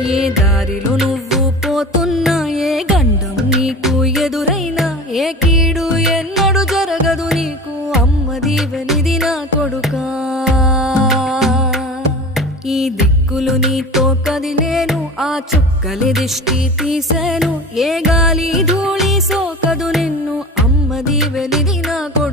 ఏ దారిలో నువ్వు పోతున్నా, ఏ గండం నీకు ఎదురైనా, ఏ కీడు ఎన్నడు జరగదు నీకు, అమ్మ దీవెనిది నా కొడుకా. ఈ దిక్కులు నీతో కదిలేను, ఆ చుక్కలి దిష్టి తీసేను, ఏ గాలి ధూళి సోకదు నిన్ను, అమ్మ దీవెనిది నా కొడుకా.